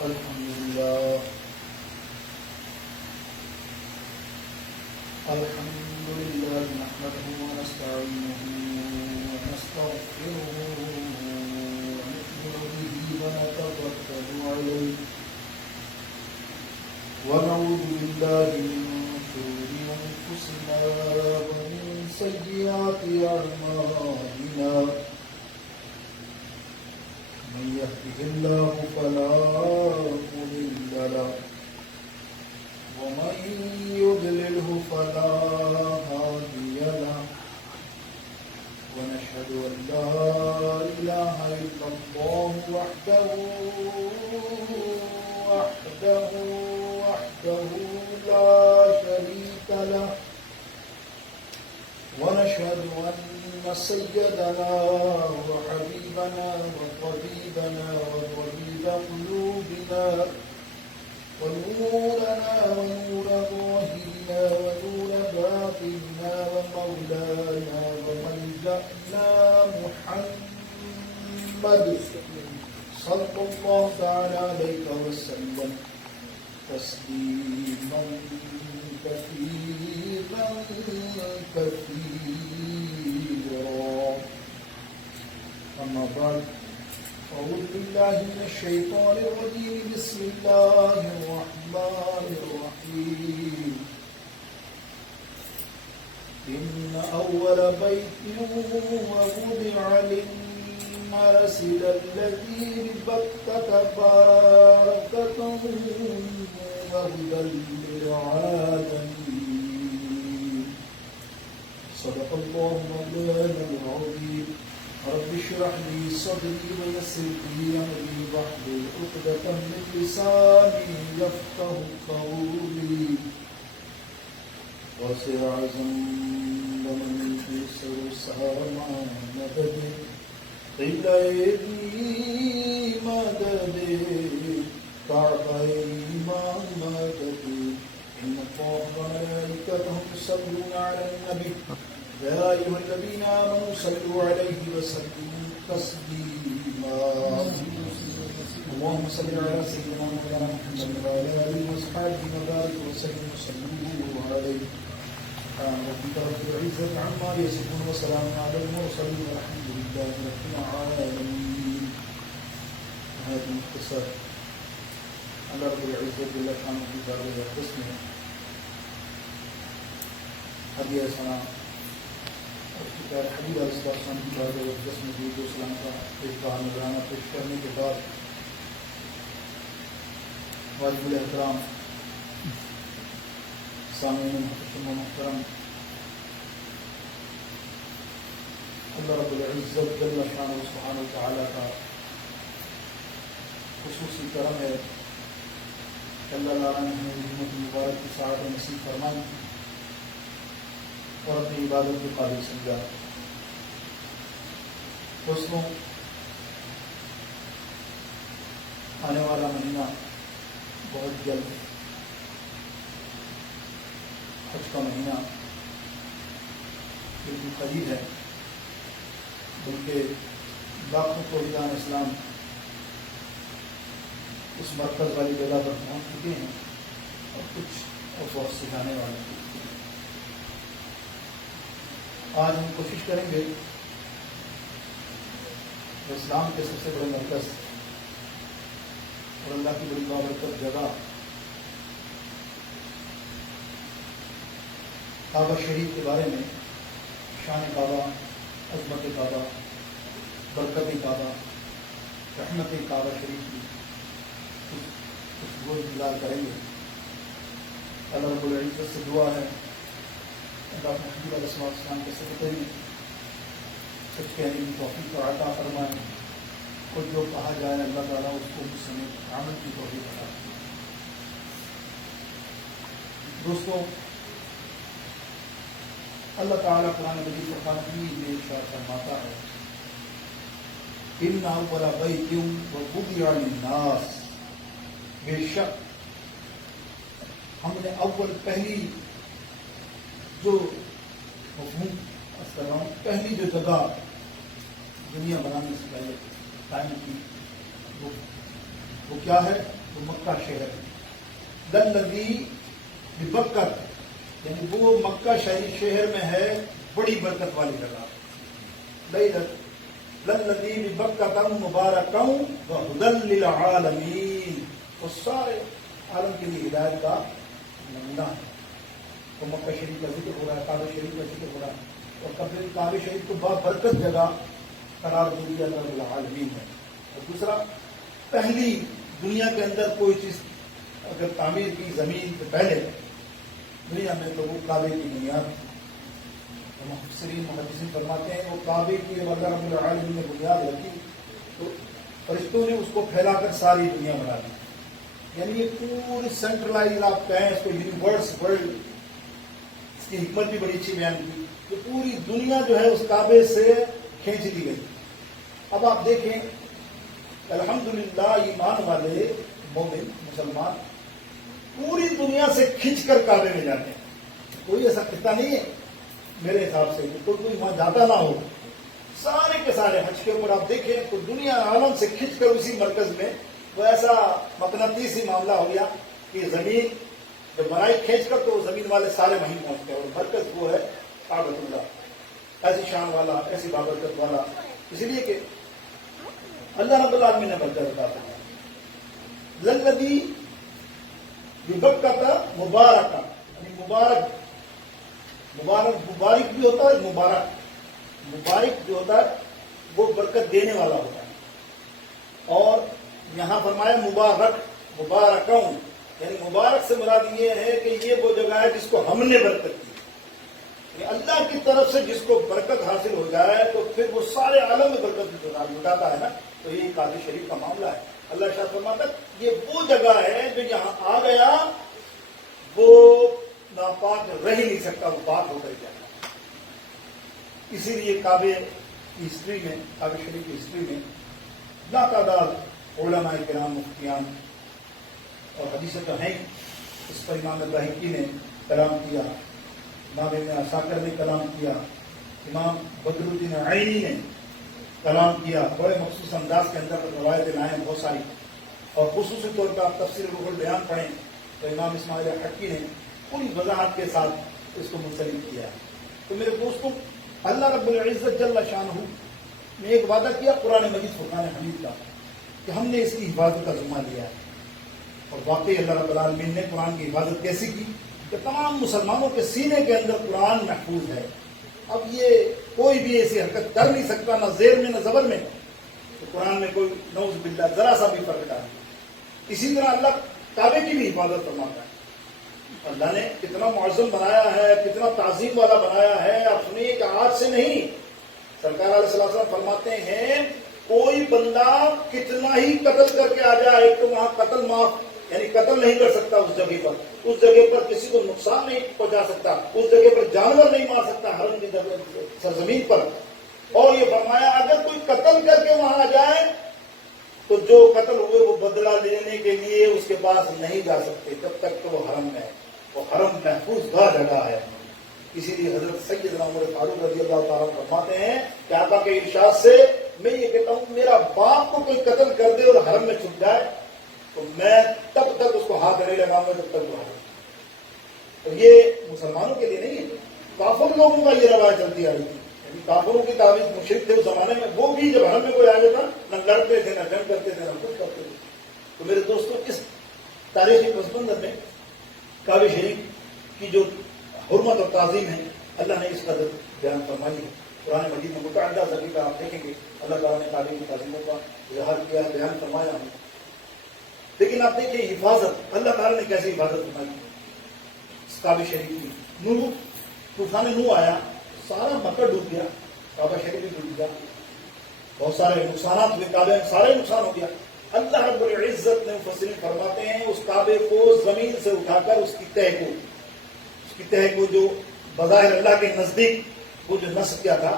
الحمد لله نحمده ونستعينه ونستغفره ونؤمن به ونتوكل عليه ونعوذ بالله من شرور أنفسنا ومن سيئات أعمالنا من يهده الله فلا مضل له ومن يضلله فلا هادي له ونشهد أن لا إله إلا الله وحده لا شريك له ونشهد أن سيدنا وحبيبنا وطبيبنا وطبيب قلوبنا ونورنا ونور ظاهرنا ونور باطننا ومولانا وملجأنا محمد صلى الله تعالى عليه وسلم تسليما كثيرا أما بعد أعوذ بالله من الشيطان الرجيم بسم الله الرحمن الرحيم إن أول بيت وضع للناس للذي ببكة مباركة وهدى للعالمين صدق الله مولانا العظيم رب اشرح لي صدري ويسر لي امري واحلل عقدة من لساني يفقهوا قولي وسع زمن يسر سامع مدد قيل يدي مدد كعبي مدد إن الله وملائكته يصلون على النبي يا أيها الذين آمنوا صلوا عليه وسلموا تسليما اللهم صل على سيدنا مولانا محمد وعلى آله وأصحابه وبارك وسلم وصلوا عليه ربك رب العزة عما يصفون وسلام على المرسلين والحمد لله رب العالمين. هذا مختصر الله رب العزة جل شانه في باب القسم هدية سلام حبیب علیہ السلام کی بات ہے جس میں درود و سلام کا ایک بار نظرانہ پیش کرنے کے بعد واجب الاحترام سامعین محترم و محترم، اللہ رب العزت جل شانہ سبحانہ وتعالی کا خصوصی کرم ہے کہ اللہ تعالیٰ نے ہمیں حکمت مبارک کی سعادت نصیب فرمائی اور اپنی عبادت کے قابل سمجھا. دوستوں، آنے والا مہینہ بہت جلد حج کا مہینہ بالکل قریب ہے، بلکہ لاکھوں توحیدان اسلام اس مرکز والی جگہ پر پہنچ چکے ہیں اور کچھ اور بہت سے جانے والے ہیں. آج ہم کوشش کریں گے کہ اسلام کے سب سے بڑے مرکز اور اللہ کی بڑی بابرکت جگہ کعبہ شریف کے بارے میں، شان کعبہ، عظمت کعبہ، برکت کعبہ، رحمت کعبہ شریف کی کچھ گوشت گزار کریں گے. اللہ رب العزت سے دعا ہے اللہ حبیب علیہ السلام کے صدقے میں سچ کہنے کی توفیق اور عطا فرمائے، اور جو کہا جائے اللہ تعالیٰ اس کو مجھ سمیت عمل کی توفیق عطا فرمائے. دوستوں، اللہ تعالیٰ قرآن مجید فرقان حمید میں ارشاد فرماتا ہے ان اول بیت وضع للناس، بے شک ہم نے اول پہلی جو مفہوم پہلی جو جگہ دنیا بنانے سے پہلے قائم کی وہ کیا ہے؟ وہ مکہ شہر ہے. للذی ببکر یعنی وہ مکہ شہر میں ہے بڑی برکت والی جگہ. للذی ببکر مبارکا وہدی للعالمین وہ سارے عالم کے لیے ہدایت کا نمونہ ہے. تو مکہ شریف کا ذکر ہو رہا ہے, کعبہ شریف کا ذکر ہو رہا ہے, اور کعبہ شریف کو بابرکت جگہ قرار دے دیا رب العالمین ہے. اور دوسرا, پہلی دنیا کے اندر کوئی چیز اگر تعمیر کی زمین سے پہلے دنیا میں تو وہ کعبے کی بنیاد. مفسرین محدثین فرماتے ہیں وہ کعبے کی اللہ رب العالمین نے بنیاد رکھی تو فرشتوں نے اس کو پھیلا کر ساری دنیا بنا دی. یعنی یہ پوری سینٹرلائز آپ کہیں اس کو یونیورس ورلڈ, اس کی حکمت بھی بڑی اچھی بیان کی کہ پوری دنیا جو ہے اس کعبے سے کھینچ لی گئی. اب آپ دیکھیں الحمدللہ ایمان والے مومن مسلمان پوری دنیا سے کھینچ کر کعبے میں جاتے ہیں. کوئی ایسا قصہ نہیں ہے میرے حساب سے کہ کوئی وہاں جاتا نہ ہو. سارے کے سارے حج کے اوپر آپ دیکھیں تو دنیا عالم سے کھینچ کر اسی مرکز میں وہ ایسا مقناطیسی معاملہ ہو گیا کہ زمین جب بنائی کھینچ کر تو زمین والے سارے وہیں پہنچتے ہیں. اور مرکز وہ ہے کعبۃ اللہ, ایسی شان والا, ایسی بابرکت والا, اسی لیے کہ اللہ رب العالمین نے برکت عطا فرمائی. للذی ببکر مبارکا یعنی مبارک بھی ہوتا ہے, مبارک جو ہوتا ہے وہ برکت دینے والا ہوتا ہے. اور یہاں فرمایا مبارکوں یعنی مبارک سے مراد یہ ہے کہ یہ وہ جگہ ہے جس کو ہم نے برکت دی. یعنی اللہ کی طرف سے جس کو برکت حاصل ہو جائے تو پھر وہ سارے عالم میں برکت لٹاتا ہے نا. تو یہ کعبہ شریف کا معاملہ ہے. اللہ شاہ فرماتا ہے یہ وہ جگہ ہے جو یہاں آ گیا وہ ناپاک رہ ہی نہیں سکتا, وہ پاک ہو کر جاتا. اسی لیے کعبے کی ہسٹری میں, کعبہ شریف کی ہسٹری میں لاتعداد علماء کرام, مفتیان اور حدیثیں تو ہیں. اس پر امام بہقی نے کلام کیا, امام ابن عساکر نے کلام کیا, امام بدر الدین عینی نے کلام کیا. بڑے مخصوص انداز کے اندر روایتیں لائیں بہت ساری, اور خصوصی طور پر آپ تفسیر روح البیان پڑھیں تو امام اسماعیل حقی نے پوری وضاحت کے ساتھ اس کو منسلک کیا. تو میرے دوستوں, اللہ رب العزت جل شانہ نے ایک وعدہ کیا قرآن مجید فرقان حمید کا کہ ہم نے اس کی حفاظت کا ذمہ لیا ہے. اور واقعی اللہ رب العالمین نے قرآن کی حفاظت کیسی کی کہ تمام مسلمانوں کے سینے کے اندر قرآن محفوظ ہے. اب یہ کوئی بھی ایسی حرکت کر نہیں سکتا, نہ زیر میں نہ زبر میں, تو قرآن میں کوئی نعوذ باللہ ذرا سا بھی فرق ڈالے. اسی طرح اللہ کعبے کی بھی حفاظت فرماتا ہے. اللہ نے کتنا معظم بنایا ہے, کتنا تعظیم والا بنایا ہے. آپ سنیے کہ آج سے نہیں, سرکار علیہ السلام فرماتے ہیں کوئی بندہ کتنا ہی قتل کر کے آ جائے, ایک تو وہاں قتل معاف یعنی قتل نہیں کر سکتا اس جگہ پر کسی کو نقصان نہیں پہنچا سکتا, اس جگہ پر جانور نہیں مار سکتا حرم کی سرزمین پر. اور یہ فرمایا اگر کوئی قتل کر کے وہاں آ جائے تو جو قتل ہوئے وہ بدلہ لینے کے لیے اس کے پاس نہیں جا سکتے جب تک کہ وہ حرم میں ہے. وہ حرم محفوظ جگہ ہے. اسی لیے حضرت سیدنا عمر فاروق رضی اللہ تعالیٰ فرماتے ہیں کہ آقا کے ارشاد سے میں یہ کہتا ہوں میرا باپ کو کوئی قتل کر دے اور حرم میں چھپ جائے تو میں تب تک اس کو ہاتھ نہیں لگاؤں گا جب تک وہ حرم. تو یہ مسلمانوں کے لیے نہیں ہے, کافر لوگوں کا یہ روایت چلتی آ رہی تھی. یعنی کافروں کی تعویذ مشرک تھے اس زمانے میں, وہ بھی جب حرم میں کوئی آ جاتا نہ لڑتے تھے, نہ جنگ کرتے تھے, نہ کچھ کرتے تھے. تو میرے دوستوں اس تاریخی پس منظر میں کعبہ شریف کی جو حرمت اور تعظیم ہے اللہ نے اس قدر بیان فرمائی ہے. قرآن مجید میں متعدد ذریعہ کا آپ دیکھیں گے اللہ تعالیٰ نے کعبے کی تعظیموں کا اظہار کیا ہے, بیان فرمایا ہے. لیکن آپ دیکھیں حفاظت اللہ تعالیٰ نے کیسے حفاظت فرمائی اس کعبہ شریف کی. طوفان نوح آیا, سارا مکہ ڈوب گیا, کعبہ شریف بھی ڈوب گیا, بہت سارے نقصانات ہوئے, کعبے میں سارے نقصان ہو گیا. اللہ رب العزت نے مفسرین فرماتے ہیں اس کعبے کو زمین سے اٹھا کر اس کی تہ کو جو بظاہر اللہ کے نزدیک وہ جو نصب کیا تھا,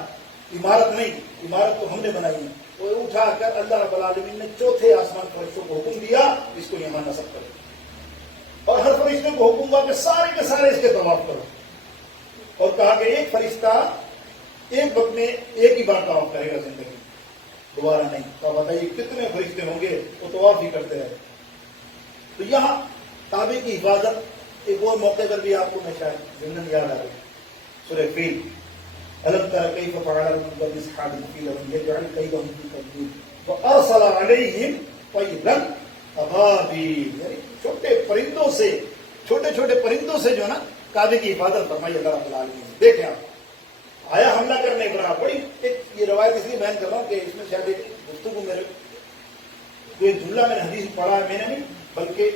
عمارت نہیں, عمارت تو ہم نے بنائی ہے, وہ اٹھا کر اللہ رب العالمین نے چوتھے آسمان فرشتوں کو حکم دیا اس کو یہاں نصب کرو. اور ہر فرشتے کو حکم ہوا کہ سارے کے سارے اس کے طواف کرو. اور کہا کہ ایک فرشتہ ایک وقت میں ایک ہی بار طواف کرے گا زندگی میں, دوبارہ نہیں. تو بتائیے کتنے فرشتے ہوں گے وہ طواف ہی کرتے رہے. یہاں کعبے کی حفاظت ایک اور موقع پر بھی آپ کو میں شاید ضمن یاد آ رہی سورہ فیل الم تر کیف فعل ربک باصحاب الفیل الم یجعل کیدہم فی تدبیر وارسل علیہم طیرا ابابیل، یعنی چھوٹے پرندوں سے، چھوٹے چھوٹے پرندوں سے جو ہے نا کعبے کی حفاظت فرمائی اللہ رب العالمین نے. دیکھیں آپ آیا حملہ کرنے ابراہیم، بڑی ایک یہ روایت اس لیے بیان کر رہا ہوں کہ اس میں شاید ایک گفتگو میرے کوئی جملہ میں نے حدیث پڑھا ہے، میں نے نہیں بلکہ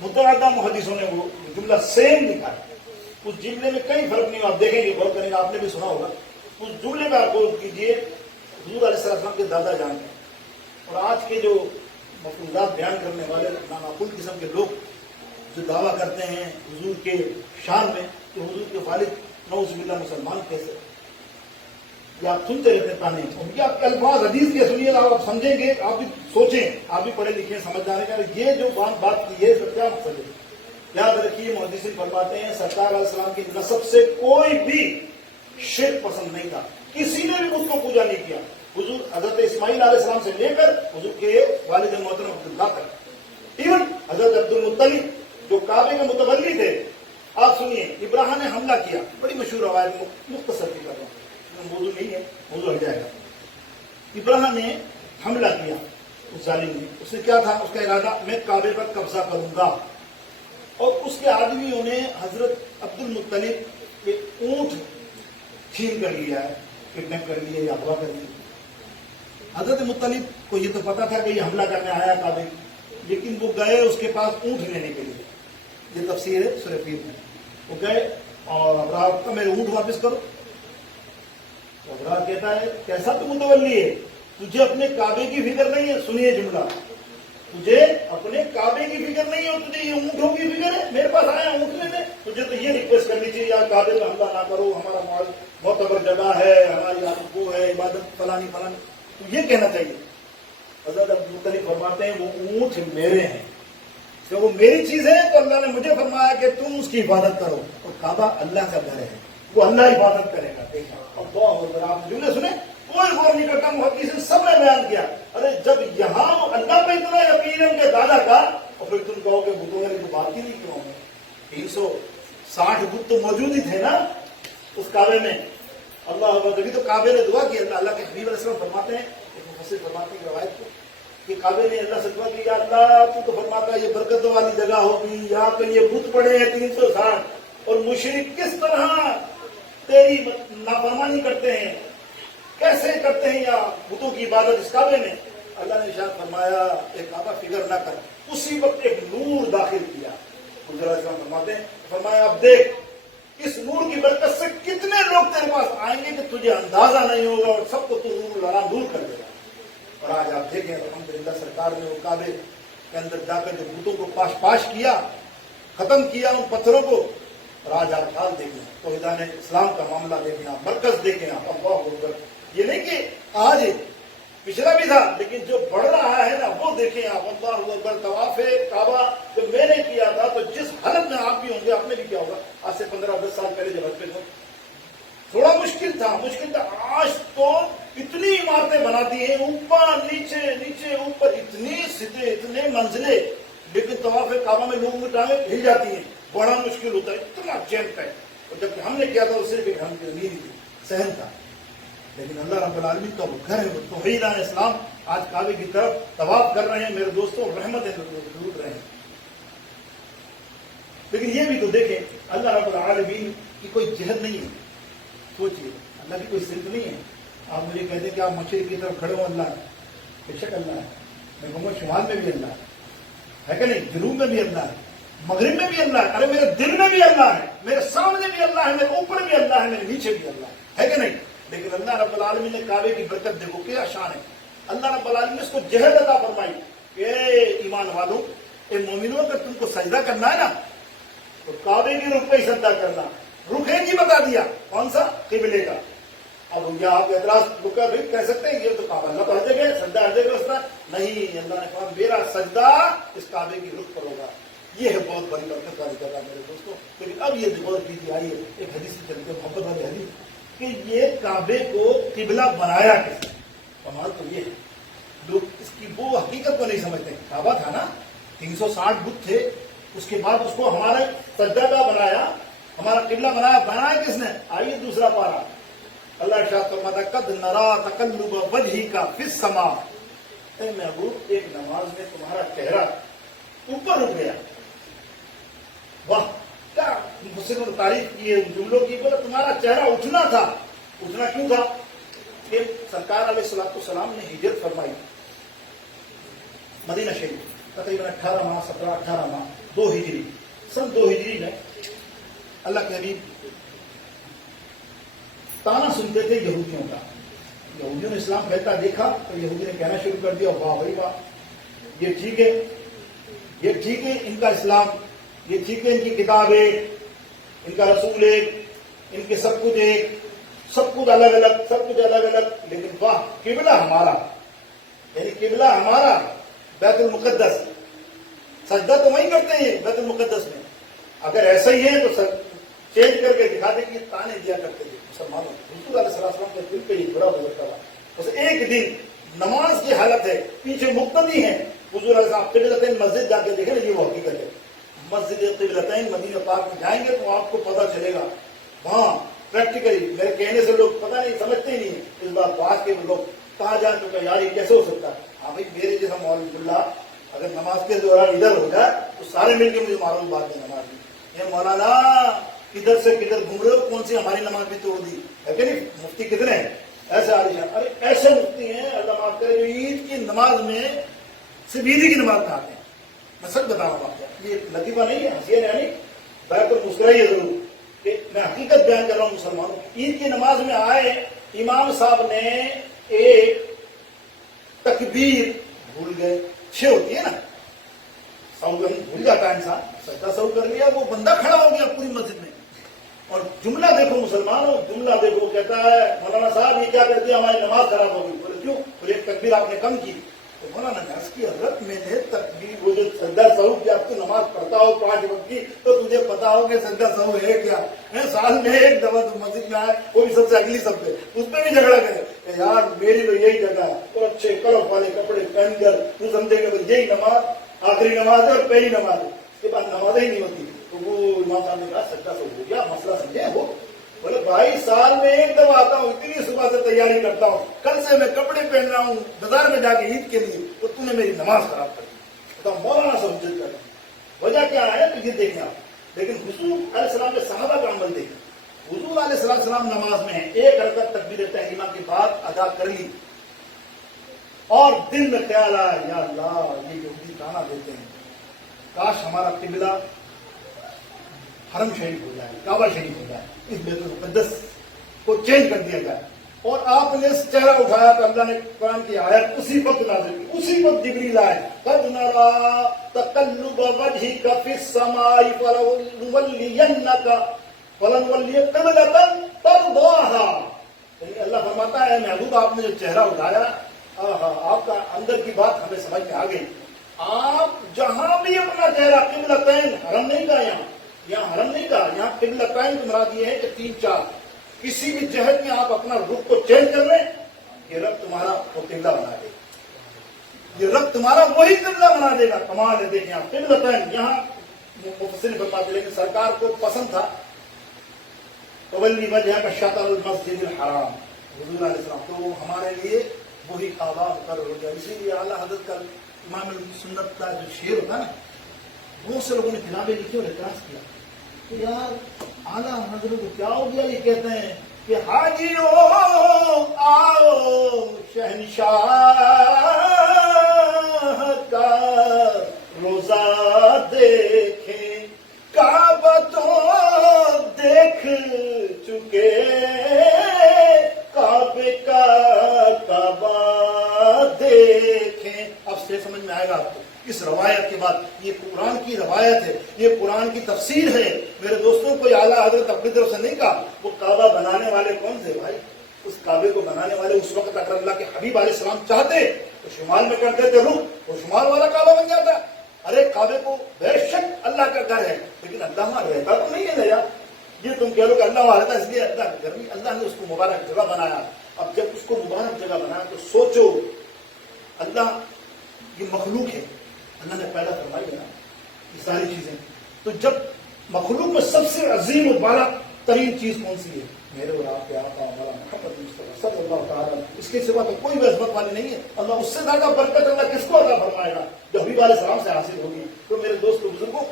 متعدد محدثوں نے وہ جملہ سیم لکھا ہے. اس جملے میں کئی فرق نہیں، آپ دیکھیں گے غور کریں گے، آپ نے بھی سنا ہوگا. اس جملے میں آپ غور کیجیے، حضور علیہ السلام کے دادا جان ہیں اور آج کے جو مفروضات بیان کرنے والے نامعقول قسم کے لوگ جو دعویٰ کرتے ہیں حضور کے شان میں کہ حضور کے والد نعوذ باللہ مسلمان کیسے، یہ آپ سنتے رہتے تانے، ان کے آپ الفاظ حدیث کے سنیے، آپ سمجھیں گے، آپ بھی سوچیں، آپ بھی پڑھے لکھے سمجھدار ہیں کہ یہ جو بات کی ہے اس کا کیا مقصد ہے. یاد رکھیے محدثین فرماتے ہیں سرکار علیہ السلام کی نسب سے کوئی بھی شرک پسند نہیں تھا، کسی نے بھی اس کو پوجا نہیں کیا. حضور حضرت اسماعیل علیہ السلام سے لے کر حضور کے والد محترم عبداللہ تک، ایون حضرت عبد المطلب جو کعبے کے متولی تھے. آپ سنیے ابراہیم نے حملہ کیا، بڑی مشہور روایت مختصر کی کر رہا ہوں، موضوع نہیں ہے، موضوع ہٹ جائے گا. ابراہیم نے حملہ کیا، اس ظالم نے، اس نے کیا تھا اس کا ارادہ، میں کعبے پر قبضہ کروں گا. اور اس کے آدمیوں نے حضرت عبد المطلب کے اونٹ چھین کر لیا ہے، کڈنیپ کر لیے یا اغوا کر لیے. حضرت مطلب کو یہ تو پتا تھا کہ یہ حملہ کرنے آیا کعبے، لیکن وہ گئے اس کے پاس اونٹ لینے کے لیے. یہ تفسیر ہے سورہ فیل میں. وہ گئے اور ابراہ کا میرے اونٹ واپس کرو. تو ابراہ کہتا ہے کیسا تو متولی ہے، تجھے اپنے کعبے کی فکر نہیں ہے. سنیے جملہ، تجھے اپنے کعبے کی فکر نہیں ہے، تجھے یہ اونٹوں کی فکر ہے. میرے پاس آیا اونٹ لینے، تجھے تو یہ ریکویسٹ کرنی چاہیے یار کعبے میں حملہ نہ کرو، ہمارا معتبر جگہ ہے، ہماری آپ وہ ہے عبادت فلانی فلانی، تو یہ کہنا چاہیے. حضرت عبد المطلب فرماتے ہیں وہ اونٹ میرے ہیں، کہ وہ میری چیز ہے تو اللہ نے مجھے فرمایا کہ تم اس کی حفاظت کرو، اور کعبہ اللہ کا گھر ہے، وہ اللہ حفاظت کرے گا. دیکھا اور آپ جملے سنے، کوئی غور نہیں کرتا، محدثین سب نے بیان کیا. ارے جب یہاں اللہ پہ اتنا یقین ہے ان کے دادا کا، اور پھر تم کہو کہ بتوں والی تو بات ہی نہیں کیوں ہے. 360 بت تو موجود ہی تھے نا اس کعبے میں. اللہ جبھی تو کعبے نے دعا کی. اللہ کے حبیب علیہ السلام فرماتے ہیں، ایک مفسر فرماتے ہیں روایت کو، کہ کعبے نے اللہ سے دعا کی، یا اللہ تو فرماتا ہے یہ برکتوں والی جگہ ہوگی، یہاں پہ یہ بت پڑے ہیں 360، اور مشرک کس طرح تیری نافرمانی کرتے ہیں، کیسے کرتے ہیں یا بتوں کی عبادت اس کعبے میں. اللہ نے ارشاد فرمایا ایک کعبہ فکر نہ کر. اسی وقت ایک نور داخل کیا. فرماتے ہیں، فرمایا اب دیکھ اس نور کی برکت سے کتنے لوگ تیرے پاس آئیں گے کہ تجھے اندازہ نہیں ہوگا، اور سب کو تو نور لڑا دور کر دے گا. اور آج آپ دیکھیں الحمدللہ سرکار نے وہ کعبے کے اندر جا کر جو بتوں کو پاش کیا، ختم کیا ان پتھروں کو. اور آج آپ حال دیکھیں، توحیدان اسلام کا معاملہ دیکھیں آپ، مرکز دیکھیں آپ. اللہ اکبر. یہ نہیں کہ آج پچھلا بھی تھا، لیکن جو بڑھ رہا ہے نا وہ دیکھیں آپ. اللہ اکبر. طواف کعبہ جو میں نے کیا تھا، تو جس حالت میں آپ بھی ہوں گے، آپ نے بھی کیا ہوگا آج سے 15-10 سال پہلے جب حج پہ تھے، تھوڑا مشکل تھا. آج تو اتنی عمارتیں بنا دی ہیں، اوپر نیچے نیچے اوپر، اتنی سطح، اتنے منزلیں، لیکن طواف کعبہ میں لوگوں کی ٹانگیں ہل جاتی ہیں. بڑا مشکل ہوتا ہے، اتنا چین ہے. اور جب ہم نے کیا تھا اس سے بھی ہم نہیں تھی، سہن تھا. لیکن اللہ رب العالمین کا وہ گھر ہے، وہ توحیدان اسلام آج کعبے کی طرف طواف کر رہے ہیں. میرے دوستوں رحمتیں لوٹ رہے ہیں. لیکن یہ بھی تو دیکھیں اللہ رب العالمین کی کوئی جہد نہیں ہے. سوچیے اللہ کی کوئی صرف نہیں ہے. آپ مجھے کہتے ہیں کہ آپ مشرق کی طرف کھڑے ہو، اللہ ہے، بے شک اللہ ہے. میں کہوں گا شمال میں بھی اللہ ہے کہ نہیں، جنوب میں بھی اللہ ہے، مغرب میں بھی اللہ ہے. ارے میرے دل میں بھی اللہ ہے، میرے سامنے بھی اللہ ہے، میرے اوپر بھی اللہ ہے، میرے نیچے بھی اللہ ہے کہ نہیں. لیکن اللہ رب العالمین نے کعبے کی برکت دیکھو کیا شان ہے. اللہ رب العالمین نے اس کو جہد عطا فرمائی کہ اے ایمان والوں، اے مومنوں، اگر تم کو سجدہ کرنا ہے نا تو کعبے کی رخ پہ ہی سجدہ کرنا. رخ ایک ہی بتا دیا، کون سا؟ قبلے کا. اب یہ آپ اعتراض رکا بھی کہہ سکتے ہیں یہ تو کعبہ اللہ تو ہر جگہ ہے، سجدہ ہر جگہ اس طرح نہیں. اللہ نے کہا میرا سجدہ اس کعبے کی رخ پر ہوگا. یہ ہے بہت بڑی برکت والی جگہ میرے دوستوں. لیکن اب یہ غور کیجیے، آئیے ایک حدیث سے چلتے ہیں، محبت والی حدیث، کہ یہ کعبے کو قبلہ بنایا کس نے. کمال تو یہ ہے، لوگ اس کی وہ حقیقت کو نہیں سمجھتے. کعبہ تھا نا، 360 بت تھے، اس کے بعد اس کو ہمارا سجدہ کا بنایا، ہمارا قبلہ بنایا کس نے؟ آئیے دوسرا پارا، اللہ ارشاد فرماتا ہے قد نرا تقلب وجهک فی السماء، اے محبوب ایک نماز میں تمہارا چہرہ اوپر اٹھ گیا. واہ کیا مفسروں نے تعریف کی ہے جملوں کی، بولے تمہارا چہرہ اٹھنا تھا. اٹھنا کیوں تھا؟ کہ سرکار علیہ السلام نے ہجرت فرمائی مدینہ شریف، تقریباً 18 ماہ 17-18 ماہ 2 ہجری، سن 2 ہجری میں اللہ کے حبیب تانا سنتے تھے یہودیوں کا. یہودیوں نے اسلام پھیلتا دیکھا تو یہودی نے کہنا شروع کر دیا واہ بھائی واہ، یہ ٹھیک ہے، یہ ٹھیک ہے ان کا اسلام، یہ ٹھیک ہے ان کی کتاب ایک، ان کا رسول ایک، ان کے سب کچھ ایک، سب کچھ الگ الگ، سب کچھ الگ الگ، لیکن واہ قبلہ ہمارا، یعنی قبلہ ہمارا بیت المقدس، سجدہ تو وہیں کرتے ہیں بیت المقدس میں. اگر ایسا ہی ہے تو چینج کر کے دکھا دیں کہ تانے دیا کرتے تھے مسلمانوں. حضور علیہ السلام کا دل پہ ہی بڑا گزرتا تھا. بس ایک دن نماز کی حالت ہے، پیچھے مقتدی ہیں، حضور علیہ السلام قبلتین مسجد جا کے دیکھیں نا، یہ وہ حقیقت ہے. مسجد قبلتین مدینہ پاک میں جائیں گے تو آپ کو پتہ چلے گا وہاں پریکٹیکلی. میرے کہنے سے لوگ پتہ نہیں سمجھتے ہی نہیں اس بات کو، آج کے لوگ کہاں جا چکے یار یہ کیسے ہو سکتا ہے. ہاں بھائی میرے جیسا مولوی اللہ اگر نماز کے دوران ادھر ہو جائے تو سارے مل کے مجھے معلوم بات ہے نماز کی، یہ مولانا کدھر سے کدھر گھوم رہے ہو، کون سی ہماری نماز بھی توڑ دی ہے کہ نہیں. مفتی کتنے ہیں ایسے عالیشان، ارے ایسے مفتی ہیں اللہ معاف کرے جو عید کی نماز میں صرف عیدی کی نماز پڑھاتے ہیں. میں سچ بتا رہا ہوں آپ کو، یہ لطیفہ نہیں ہے، ہنسی ہے نہیں، بیٹھ کر مسکرائیے ضرور کہ میں حقیقت بیان کر رہا ہوں مسلمانوں. عید کی نماز میں آئے، امام صاحب نے ایک تکبیر بھول گئے، 6 ہوتی ہے نا، سعود بھول جاتا ہے انسان، سجدہ سعود کر لیا، وہ بندہ کھڑا ہو گیا پوری مسجد میں. اور جملہ دیکھو مسلمانوں، جملہ دیکھو، کہتا ہے مولانا صاحب یہ کیا کر دیا، ہماری نماز خراب ہو گئی. بولے کیوں؟ بولے ایک تکبیر آپ نے کم کی. تو مولانا نے عرض کی حضرت میں نے تکبیر وہ جو سجدہ سعود کی آپ تو نماز پڑھتا ہو 5 وقت کی تو تجھے پتا ہو کہ سجدہ سعود ہے کیا. سال میں ایک دفعہ تو مسجد میں آئے، وہ بھی سب سے اگلی سب پہ، اس پہ بھی جھگڑا کرے کہ یار میری تو یہی جگہ ہے، اور اچھے کلف والے کپڑے پہن کر تو سمجھے کہ یہی نماز آخری نماز ہے اور پہلی نماز ہے، اس کے بعد نمازیں ہی نہیں ہوتی. تو وہ امام صاحب نے کہا سجدہ سعود ہو گیا، مسئلہ سمجھے وہ. بولے بھائی سال میں ایک دفعہ آتا ہوں، اتنی صبح سے تیاری کرتا ہوں، کل سے میں کپڑے پہن رہا ہوں بازار میں جا کے عید کے لیے، تو تم نے میری نماز خراب کر دی. تو مولانا سے حجت کر دی. وجہ کیا ہے تو یہ دیکھیں آپ. لیکن حضور علیہ السلام کے صحابہ کا عمل دیکھیں. حضور علیہ السلام نماز میں ایک رکعت تکبیر تحریمہ کے بعد ادا کر لی، اور دل میں خیال آیا یا اللہ یہ یہودی تانا دیتے ہیں، کاش ہمارا قبلہ حرم شریف ہو جائے، کعبہ شریف ہو جائے، اس بیت المقدس کو چینج کر دیا جائے. اور آپ نے چہرہ اٹھایا تو اللہ نے قرآن کی آیت اسی وقت نازل کی، اسی وقت جبریل آئے، قد نرا تقلب وجهک فی السماء فلنولینک قبلۃ ترضاها. یعنی اللہ فرماتا ہے محبوب آپ نے جو چہرہ اٹھایا، آپ کا اندر کی بات ہمیں سمجھ میں آ گئی. آپ جہاں بھی اپنا چہرہ، قبلتین حرم نہیں کا، یہاں حرم نہیں کا، یہاں قبلتین کو مراد یہ ہے کہ 3-4 کسی بھی جہت میں آپ اپنا رخ کو چینج کر لیں، یہ رب تمہارا وہ قبلہ بنا دے گا، یہ رب تمہارا وہی قبلہ بنا دے گا. کمال ہے. دیکھیں آپ قبلتین، یہاں مفسرین فرماتے ہیں لیکن سرکار کو پسند تھا تولی وجہک شطر المسجد الحرام، حضور علیہ السلام، تو ہمارے لیے وہی کعبہ مقرر ہو گیا. اسی لیے اعلیٰ حضرت کا امام سنت کا جو شعر ہوتا ہے نا، بہت سے لوگوں نے کتابیں لکھی اور اعتراض کیا کہ یار اعلیٰ حضرت کو کیا ہو گیا، یہ کہتے ہیں کہ حاجیو آؤ شہنشاہ کا روزہ دیکھیں، کعبہ تو دیکھ چکے، کعبے کا کعبہ دیکھیں. اب سے سمجھ میں آئے گا آپ کو اس روایت کے بعد. یہ قرآن کی روایت ہے، یہ قرآن کی تفسیر ہے. میرے دوستوں کو اعلیٰ حضرت اپنی طرف سے نہیں کہا. وہ کعبہ بنانے والے کون تھے بھائی؟ اس کعبے کو بنانے والے اس وقت اگر اللہ کے حبیب علیہ السلام چاہتے تو شمال میں کرتے تھے رخ، وہ شمال والا کعبہ بن جاتا. ارے کعبے کو بے شک اللہ کا گھر ہے، لیکن اللہ وہاں رہتا تو نہیں ہے نا. یہ تم کہہ لو کہ اللہ وہاں رہتا اس لیے اللہ کا گھر نہیں، اللہ نے اس کو مبارک جگہ بنایا. اب جب اس کو مبارک جگہ بنایا تو سوچو، اللہ یہ مخلوق ہے، اللہ نے پیدا فرمائی یہ ساری چیزیں. تو جب مخلوق میں سب سے عظیم و بالا ترین چیز کون سی ہے؟ میرے اور آپ کے آقا ہمارا محمد مصطفیٰ صلی اللہ تعالیٰ. اس کے سوا تو کوئی بھی عظمت والی نہیں ہے. اللہ اس سے زیادہ برکت اللہ کس کو عطا فرمائے گا جو حبیب علیہ السلام سے حاصل ہوگی. تو میرے دوستوں بزرگوں،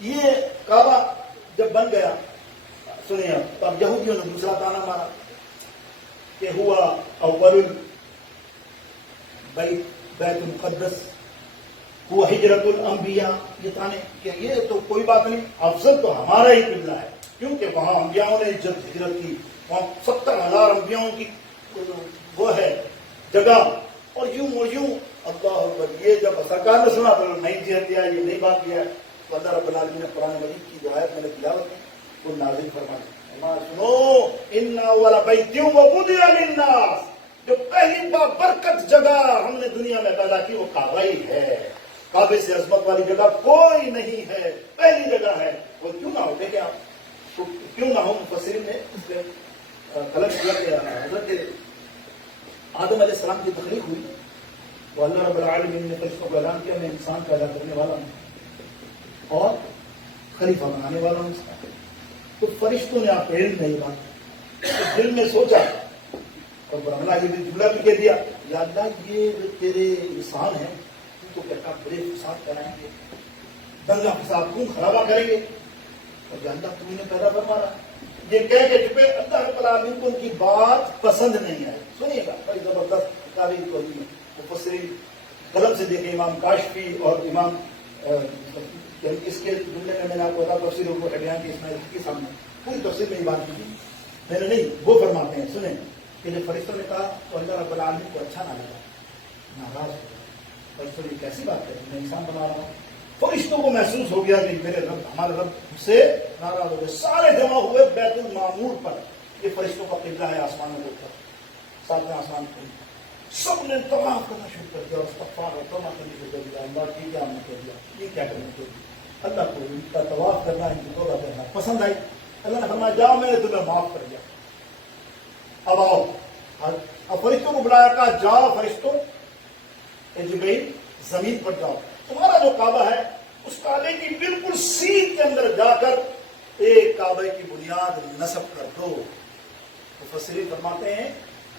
یہ کعبہ جب بن گیا، سنیے اب یہودیوں نے دوسرا تانا مارا کہ ہوا اول بیت المقدس، ہوا ہجرت الانبیاء. یہ تانے کہ یہ تو کوئی بات نہیں، افضل تو ہمارا ہی قبلہ ہے، کیونکہ وہاں انبیاؤں نے جب ہجرت کی، وہاں 70,000 انبیاؤں کی وہ ہے جگہ، اور یوں اللہ اکبر. یہ جب سرکار نے سنا تو نہیں جہت دیا، یہ نہیں بات کیا ہے. تو اللہ رب العالمین نے قرآن مجید کی جو آیت میں نے تلاوت کی وہ نازل فرما دی. سنو، ان اول بیت وضع للناس، جو پہلی بابرکت جگہ ہم نے دنیا میں پیدا کی وہ کعبہ ہی ہے. کعبے سے عظمت والی جگہ کوئی نہیں ہے، پہلی جگہ ہے. وہ کیوں نہ ہو، دیکھیں آپ، کیوں نہ ہو. مفسرین نے اس میں قلم کیا کہ حضرت آدم علیہ السلام کی تخلیق ہوئی، وہ اللہ رب العالمین نے فرشتوں کو اعلان کیا میں انسان پیدا کرنے والا ہوں اور خلیفہ بنانے والا ہوں اس کا. تو فرشتوں نے آپ علم نہیں بات دل میں سوچا اور برہمنا یہ بھی جملہ بھی کہہ دیا، یا اللہ یہ تیرے انسان ہیں، تو کہتا بڑے فساد کرائیں گے، دنگا فساد خون خرابہ کریں گے، اور یا اللہ تم انہیں پیدا فرما رہا. یہ کہہ کے چپے. اللہ رب العالمین کو ان کی بات پسند نہیں آئی. سنیے گا بڑی زبردست تاریخ کو مفسرین قلم سے دیکھیں، امام کاشفی اور امام اس کے جملے میں نے آپ کو بتا تفسیر کو ہٹیان کی اسماعیل کے سامنے پوری تفسیر میں یہ بات کی میں نے نہیں، وہ فرماتے ہیں سنیں کہ جب فرشتوں نے کہا تو اللہ رب العالمین کو اچھا نہ لگا، ناراض ہو گیا. فرشتوں نے کیسی بات ہے، میں انسان بنا رہا ہوں. فرشتوں کو محسوس ہو گیا کہ میرے رب، ہمارے رب سے ناراض ہو گئے. سارے جمع ہوئے بیت المعمور پر. یہ فرشتوں کا قبلہ ہے آسمانوں کے اوپر، ساتویں آسمان پر. سب نے طواف کرنا شروع کر دیا اور استغفار اور توبہ کرنے شروع کر دیا. اللہ کی کیا ہم نے کر دیا، یہ کیا کرنا چاہیے. اللہ کو ان کا طواف کرنا، ان کی توبہ کرنا پسند آئی. اللہ نے فرمایا جاؤ میں نے تمہیں معاف کر دیا، اب آؤ. اب فرشتوں کو بلایا، کہا جاؤ فرشتوں، جبرائیل زمین پر جاؤ، تمہارا جو کعبہ ہے اس کعبے کی بالکل سیدھ کے اندر جا کر ایک کعبے کی بنیاد نصب کر دو. مفسرین فرماتے ہیں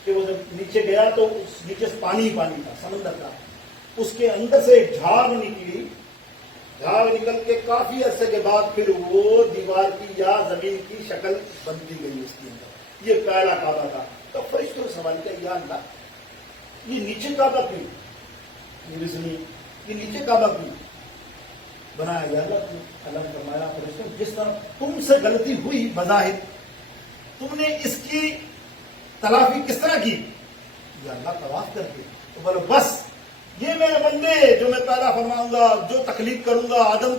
کہ وہ جب نیچے گیا تو اس نیچے سے پانی تھا، سمندر کا. اس کے اندر سے ایک جھاگ نکلی، جھاگ نکل کے کافی عرصے کے بعد پھر وہ دیوار کی یا زمین کی شکل بنتی گئی اس کے اندر. یہ پہلا کعبہ تھا. تو فرشتوں نے سوال کیا، یا اللہ یہ نیچے کعبہ کیوں، یہ نیچے کعبہ کیوں بنایا گیا؟ اللہ نے فرمایا فرشتوں جس طرح تم سے غلطی ہوئی بظاہر، تم نے اس کی تلافی کس طرح کی؟ یا اللہ طواف کر کے. تو بولو بس یہ میرے بندے جو میں پیدا فرماؤں گا، جو تخلیق کروں گا، آدم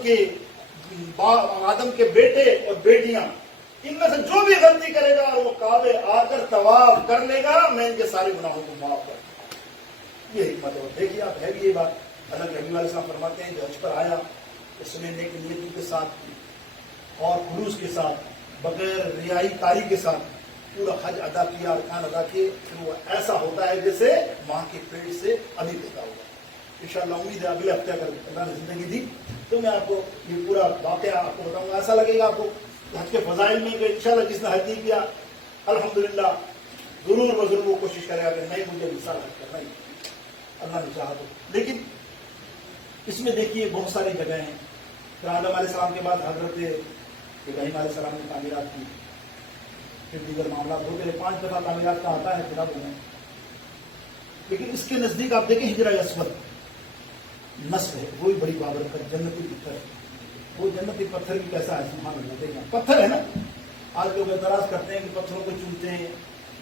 کے بیٹے اور بیٹیاں، ان میں سے جو بھی غلطی کرے گا وہ کعبے آ کر طواف کر لے گا، میں ان کے سارے گناہوں کو معاف کر دوں گا. یہ حکمت ہے. دیکھیے آپ ہے بھی یہ بات. اللہ کے حبیب علیہ السلام فرماتے ہیں جو حج پر آیا اس نے نیک نیتی کے ساتھ کی اور خلوص کے ساتھ، بغیر ریائی کاری کے ساتھ پورا حج ادا کیا، ارکان ادا کیے، پھر وہ ایسا ہوتا ہے جیسے ماں کے پیٹ سے ابھی پیدا ہوا. انشاءاللہ امید ہے اگلے ہفتے اگر اللہ نے زندگی دی تو میں آپ کو یہ پورا واقعہ آپ کو بتاؤں گا. ایسا لگے گا آپ کو حج کے فضائل میں کہ انشاءاللہ جس نے حج نہیں کیا الحمدللہ ضرور و ضرور وہ کوشش کرے گا کہ نہیں مجھے مثال حج کرنا ہی اللہ نے چاہا تو. لیکن اس میں دیکھیے بہت ساری جگہیں ہیں. پھر آدم علیہ السلام کے بعد حضرت ابراہیم علیہ السلام نے تعمیرات کی، پھر دیگر معاملات ہو گئے. 5 دفعہ تعمیرات کا آتا ہے خراب ہونا. لیکن اس کے نزدیک آپ دیکھیں ہجرہ اسود نصب ہے، وہی بڑی بابرکت جنتی پتھر ہے. وہ جنتی پتھر بھی کیسا ہے سبحان اللہ. دیکھنا پتھر ہے نا، آج لوگ اعتراض کرتے ہیں کہ پتھروں کو چومتے ہیں،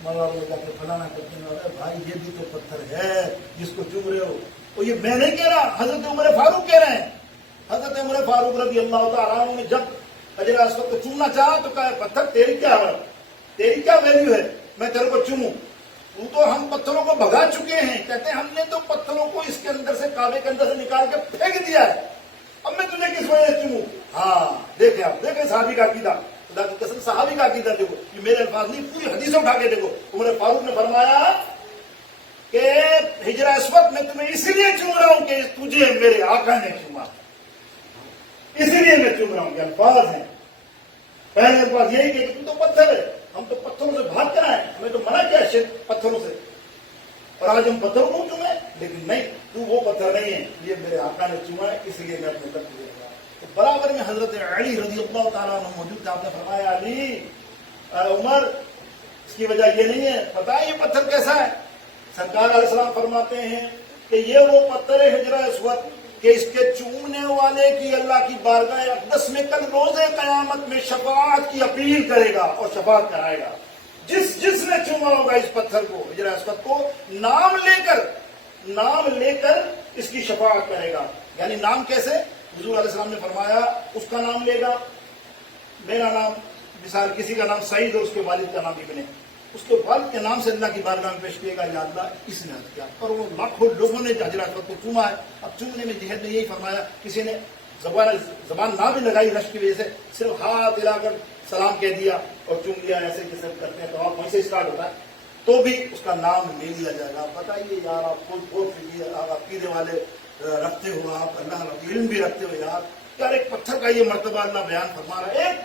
مولانا جا کے فلانا کرتے ہیں. ارے بھائی یہ بھی تو پتھر ہے جس کو چوم رہے ہو. اور یہ میں نہیں کہہ رہا، حضرت عمر فاروق کہہ رہے ہیں. حضرت عمر فاروق رضی اللہ تعالیٰ عنہ نے جب حجر اسود کو چومنا چاہا تو کہا پتھر تیری کیا ہے، تیری کیا ویلیو ہے میں تیرے کو چوموں، تو ہم پتھروں کو بھگا چکے ہیں. کہتے ہیں ہم نے تو پتھروں کو اس کے اندر سے کعبے کے اندر سے نکال کے پھینک دیا ہے، اب میں تجھے کس وجہ سے چوموں. ہاں دیکھیں آپ، دیکھیں صحابی کا عقیدہ، خدا کی قسم صحابی کا عقیدہ دیکھو. یہ میرے الفاظ نہیں، پوری حدیثیں اٹھا کے دیکھو. عمر فاروق نے فرمایا کہ ہجرہ اسود میں تمہیں اس لیے چوم رہا ہوں کہ تجھے میرے آقا نے چوما. اسی لیے میں چوم رہا ہوں. یہ الفاظ ہیں. پہلے الفاظ یہی کہ تم تو پتھر ہے, ہم تو پتھروں سے بھاگ کر آئے, ہمیں تو منع کیا شرک پتھروں سے, اور آج ہم پتھروں کو چومے, لیکن نہیں, تو وہ پتھر نہیں ہے, یہ میرے آقا نے چوما ہے, اس لیے میں اپنے تک دے رہا. تو برابر میں حضرت علی رضی اللہ تعالیٰ عنہ موجود تھے. آپ نے فرمایا علی, عمر, اس کی وجہ یہ نہیں ہے, پتا ہے یہ پتھر کیسا ہے؟ سرکار علیہ السلام فرماتے ہیں کہ یہ وہ پتھر ہے حجرہ اسود کہ اس کے چومنے والے کی اللہ کی بارگاہ اقدس میں کل روز قیامت میں شفاعت کی اپیل کرے گا اور شفاعت کرائے گا. جس نے چوما ہوگا اس پتھر کو, حجرہ اسود کو, نام لے کر اس کی شفاعت کرے گا. یعنی نام کیسے؟ حضور علیہ السلام نے فرمایا اس کا نام لے گا, میرا نام, مثال کسی کا نام سعید اور اس کے والد کا نام ابن, اس کے والد کے نام سے اللہ کی بارگاہ میں پیش کیے گا, یا اللہ اس نے حج کیا. اور وہ لاکھوں لوگوں نے حجرہ اسود کو چوما ہے. اب چومنے میں جہد نے یہی فرمایا, کسی نے زبان نہ بھی لگائی رشک کی وجہ سے, صرف ہاتھ ہلا کر سلام کہہ دیا اور چوم لیا, ایسے جیسے کرتے ہیں تو آپ وہیں سے اسٹارٹ ہوتا ہے, تو بھی اس کا نام لے لیا جائے گا. بتائیے یار, آپ خود آپ عقیدے والے رکھتے ہو, آپ اللہ کا علم بھی رکھتے ہو یار. یار ایک پتھر کا یہ مرتبہ اللہ بیان فرما رہا ہے, ایک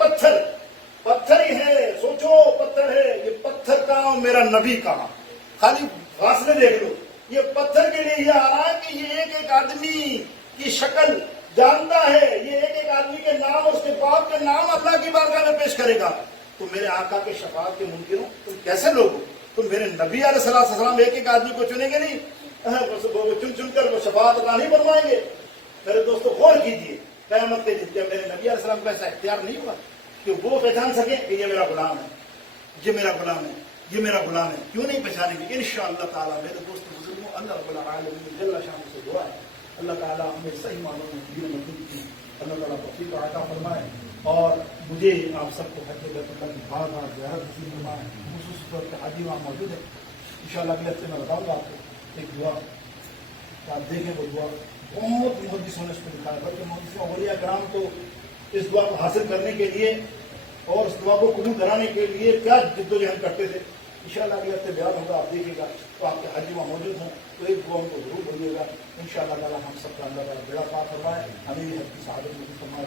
پتھر ہی ہے, سوچو پتھر ہے, یہ پتھر کہاں میرا نبی کہاں. خالی فاصلے دیکھ لو, یہ پتھر کے لیے یہ آ رہا ہے کہ یہ ایک آدمی کی شکل جانتا ہے, یہ ایک آدمی کے نام اور اس کے باپ کے نام اللہ کی بارگاہ میں پیش کرے گا. تو میرے آقا کے شفاعت کے منکروں, تم کیسے لوگ ہو؟ تم میرے نبی علیہ السلام ایک آدمی کو چنیں گے نہیں, چن کر وہ شفاعت عطا نہیں فرمائیں گے. میرے دوستو غور کیجیے, قیامت کے دن میرے نبی علیہ السلام کو ایسا اختیار نہیں ہوا کہ وہ پہچان سکے کہ یہ میرا غلام ہے, یہ میرا غلام ہے, یہ میرا غلام ہے. کیوں نہیں پہچانیں گے؟ انشاءاللہ تعالیٰ. میرے دوست بزرگوں, اللہ رب العالمین جل شان سے دعا ہے, اللہ تعالیٰ ہمیں صحیح معنوں میں دین مضبوط کی, اللہ تعالیٰ توفیق عطا فرمائے, اور مجھے آپ سب کو حج بیت اللہ کی بار بار زیارت نصیب فرمائے. خصوص طور پہ حاجی وہاں موجود ہے, انشاءاللہ اگلے ہفتے میں بتاؤں گا آپ کو ایک دعا, آپ دیکھیں وہ دعا بہت محدثوں نے اس کو لکھا ہے, بلکہ محدثوں اولیاء کرام تو اس دعا کو حاصل کرنے کے لیے اور اس دعا کو قبول کرانے کے لیے کیا جدوجہد کرتے تھے. انشاءاللہ اگلے ہفتے بیان ہوگا, آپ دیکھیے گا, تو آپ کے حاجی وہاں موجود ہوں تو ایک دعا ان کو ضرور بولیے گا. انشاءاللہ تعالیٰ ہم سب کا اللہ تعالیٰ بیڑا پار فرمائے, ہمیں بھی حج کی سعادت میں فرمائے.